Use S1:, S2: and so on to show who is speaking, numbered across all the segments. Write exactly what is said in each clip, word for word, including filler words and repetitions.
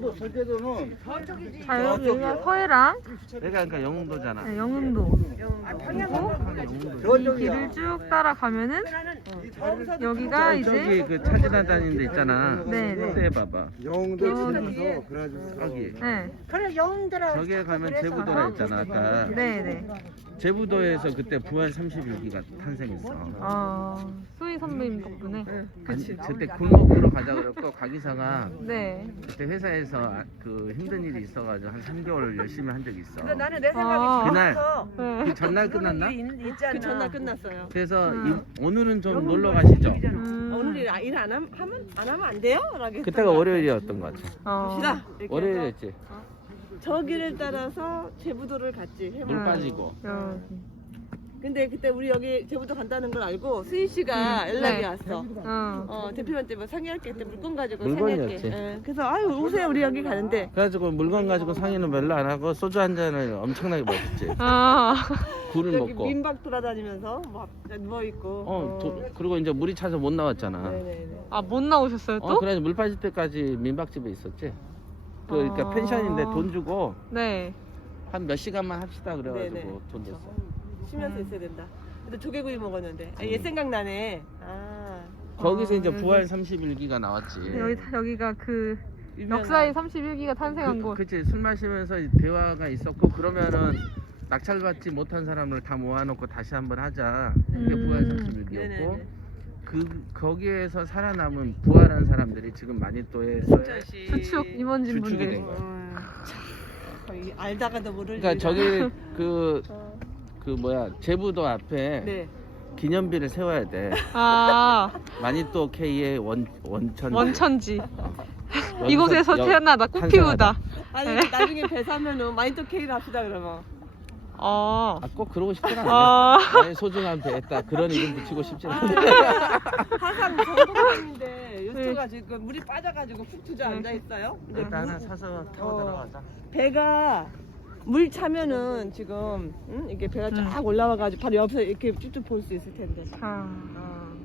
S1: 제주도 설계도는
S2: 자, 여기가 서해랑
S3: 내가 그러니까 영흥도잖아.
S2: 네, 영흥도. 그리고 이 길을 쭉 따라가면은 여기가
S3: 저기
S2: 이제
S3: 그 차지나 다니는 데 있잖아.
S2: 네, 네.
S3: 그때 봐봐.
S1: 영도
S2: 여기.
S1: 제주도 그래가지고
S3: 여기.
S2: 네,
S4: 그래 영웅들아.
S3: 저기에 가면 제부도라 했잖아 아까.
S2: 네, 네.
S3: 제부도에서 그때 부활 삼십일 기가 탄생했어.
S2: 아, 수희 선배님 덕분에.
S3: 아니, 그때 굴목으로 가자 그랬고 가기사가
S2: 네.
S3: 그때 회사에서 아- 그 힘든 일이 있어가지고 한 삼 개월 열심히 한 적이 있어.
S4: 근데 나는 내 생각이
S2: 아.
S3: 그날
S2: 네.
S3: 그 전날 끝났나?
S4: 있잖아. 그 전날 끝났어요.
S3: 그래서
S2: 음.
S3: 이- 오늘은 좀 놀러 가시죠.
S2: 음.
S4: 오늘 일 안 하면 안 하면 안 돼요? 라고
S3: 그때가 월요일이었던 것 같아.
S2: 어.
S4: 갑시다. 이렇게 해서
S3: 월요일이었지.
S4: 저 길을 따라서 제부도를 갔지.
S3: 물
S2: 음.
S3: 빠지고.
S2: 여기.
S4: 근데 그때 우리 여기 제부도 간다는 걸 알고 수희 씨가 연락이
S2: 네.
S4: 왔어.
S2: 어.
S4: 어 대표한테 뭐 상의할게 그때 물건 가지고
S3: 물건이었지.
S4: 상의할게. 예. 그래서 아유 오세요 우리 여기 가는데
S3: 그래가지고 물건 가지고 상의는 별로 안 하고 소주 한 잔을 엄청나게 마셨지.
S2: 아.
S3: 굴을
S4: 여기
S3: 먹고.
S4: 민박 돌아다니면서 막 누워 있고.
S3: 어, 도, 그리고 이제 물이 차서 못 나왔잖아.
S4: 네네네.
S2: 아, 못 나오셨어요 또?
S3: 어, 그래서 물 빠질 때까지 민박집에 있었지. 그, 그러니까
S2: 아.
S3: 펜션인데 돈 주고
S2: 네.
S3: 한 몇 시간만 합시다 그래가지고
S4: 네네.
S3: 돈 줬어.
S4: 쉬면서
S2: 음.
S4: 있어야 된다. 근데 조개구이 먹었는데 아, 옛 생각나네. 아
S3: 거기서
S2: 어,
S3: 이제
S2: 여기.
S3: 부활 삼십일 기가 나왔지.
S2: 여기 여기가 그
S4: 유명한-
S2: 역사의 삼십일 기가 탄생한
S3: 그,
S2: 곳.
S3: 그치 술 마시면서 대화가 있었고 그러면은 낙찰받지 못한 사람을 다 모아놓고 다시 한번 하자. 그게
S2: 음.
S3: 부활 삼십일 기였고
S4: 네네네.
S3: 그 거기에서 살아남은 부활한 사람들이 지금 마니또에서
S4: 진짜시.
S2: 주축 임원진
S3: 주축이
S2: 분들이.
S3: 된 거야.
S4: 음, 참, 거의 알다가도 모를
S3: 그러니까
S4: 일이다.
S3: 저기 그 그
S4: 어,
S3: 뭐야 제부도 앞에
S4: 네.
S3: 기념비를 세워야 돼.
S2: 아,
S3: 마니또 K의 원 원천
S2: 원천지.
S3: 여기서
S2: 이곳에서
S3: 여-
S2: 태어나다 꽃
S3: 탄생하다.
S2: 피우다.
S4: 아니
S2: 네.
S4: 나중에 배 사면은 마인드 K를 합시다 그러면.
S2: 어.
S3: 아, 꼭 그러고 싶진 않아.
S2: 어.
S3: 나의 소중한 배에다 그런 이름 붙이고 싶진 않아.
S4: 항상 전공인데 요트가 지금 물이 빠져가지고 푹 주저앉아 있어요. 근데
S3: 일단
S4: 물-
S3: 하나 사서 타고
S4: 어.
S3: 들어가자.
S4: 배가 물 차면은 지금 응? 이게 배가
S2: 음.
S4: 쫙 올라와가지고 바로 옆에서 이렇게 쭉쭉 볼 수 있을 텐데.
S2: 아.
S4: 어.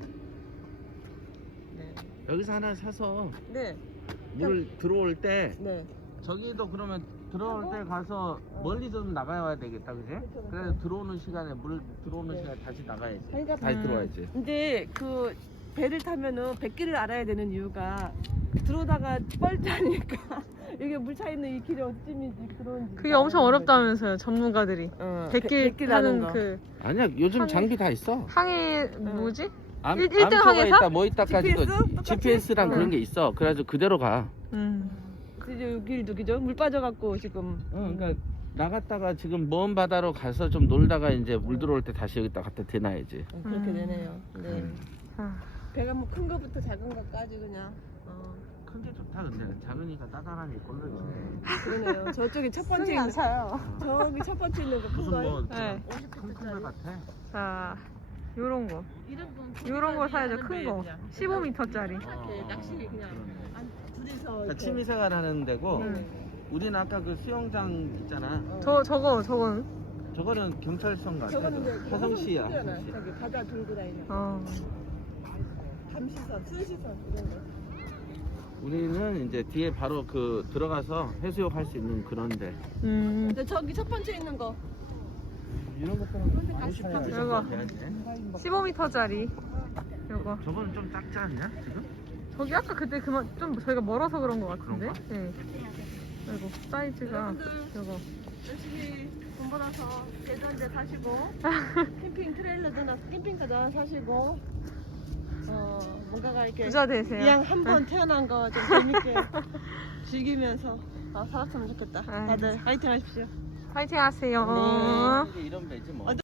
S4: 네.
S3: 여기서 하나 사서
S4: 네.
S3: 물 들어올 때
S4: 네.
S3: 저기도 그러면 들어올 때 가서 멀리 좀 나가야 되겠다, 그지? 그래서 들어오는 시간에 물 들어오는
S4: 네.
S3: 시간에 다시 나가야지.
S4: 그러니까
S3: 다시
S2: 음.
S3: 들어와야지.
S4: 근데 그 배를 타면은 백길을 알아야 되는 이유가 들어오다가 뻘짜니까 이게 물 차 있는 이 길이 어디쯤인지 들어온지.
S2: 그게 엄청 어렵다면서요, 전문가들이.
S4: 어,
S2: 백길
S4: 백-
S2: 하는
S4: 거.
S2: 그
S3: 아니야, 요즘
S2: 항해-
S3: 장비 다 있어.
S2: 항해 뭐지?
S3: 암,
S2: 일- 일등
S3: 암초가
S2: 항해사?
S3: 있다, 뭐 있다까지도
S4: 지피에스? 똑같이?
S3: 지피에스랑
S2: 응.
S3: 그런 게 있어. 그래가지고 그대로 가.
S2: 음.
S4: 이제 이 길도 그죠? 물 빠져갖고 지금.
S3: 응, 그러니까 나갔다가 지금 먼 바다로 가서 좀 놀다가 이제 물 들어올 때 다시 여기다 갖다 대놔야지.
S4: 음, 그렇게
S2: 음.
S4: 되네요. 네.
S3: 음.
S2: 아.
S4: 배가 뭐 큰 거부터 작은 거까지 그냥. 어,
S3: 큰 게 좋다 근데 작으니까 따다라니 꼴로지.
S4: 그러네요. 저쪽에 첫 번째 있는
S2: 차요.
S4: 저기 첫 번째 있는 거 큰
S3: 무슨
S4: 거요?
S3: 뭐
S2: 네.
S3: 큰큰거 같아.
S2: 자, 요런 거.
S4: 이런 건
S2: 요런 거 사야죠,
S4: 하는
S2: 큰 거.
S4: 배야.
S2: 십오 미터짜리.
S4: 이렇게 낚시 그냥 안 둘이서
S3: 그러니까
S4: 이렇게.
S3: 취미생활 하는 데고
S4: 네.
S3: 우리는 아까 그 수영장 있잖아.
S4: 어.
S2: 저, 저거, 저건.
S3: 저거는 경찰청 같아.
S4: 저거는 이제
S3: 화성시야.
S4: 화성시잖아.
S3: 화성시.
S4: 저기 바다 돌고 다니는
S2: 어.
S4: 감시선, 수시선 이런 거.
S3: 우리는 이제 뒤에 바로 그 들어가서 해수욕 할 수 있는 그런데
S2: 음.
S4: 근데 저기 첫 번째 있는 거.
S3: 이런 것들은
S4: 같이 타고
S2: 이거. 십오 미터짜리. 요거.
S3: 저거는 좀 작지 않냐 지금?
S2: 저기 아까 그때 그만 좀 저희가 멀어서 그런 것 같은데.
S3: 그런가?
S2: 네. 아이고 사이즈가
S4: 여러분들
S2: 요거.
S4: 열심히 돈 벌어서 제주 한 대 사시고 캠핑 트레일러도 나 캠핑카도 하나 사시고 어 뭔가가 이렇게
S2: 부자 되세요.
S4: 이왕 한 번 태어난 거 좀 재밌게 즐기면서 아, 살았으면 좋겠다.
S2: 아유.
S4: 다들 화이팅 하십시오.
S2: 파이팅 하세요.
S3: 이게 이런 배지 뭐.